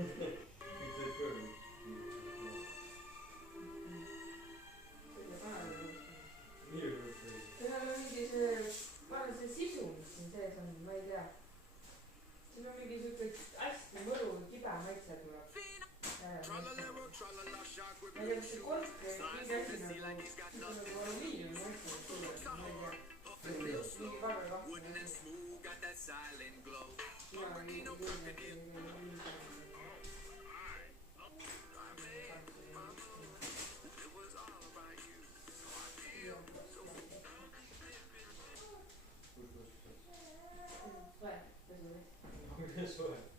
seal on mingi see, ma arvan, see sisu, mis siin sees on, ma ei tea. siin on mingi siuke hästi mõru kibe maitse tuleb. ma ei tea, kas see kork mingi asi nagu, see on nagu alumiiniumi maitse, ma ei tea. mingi väga kahtlane asi. mina olen mingi soe, pesu vesi. Soe.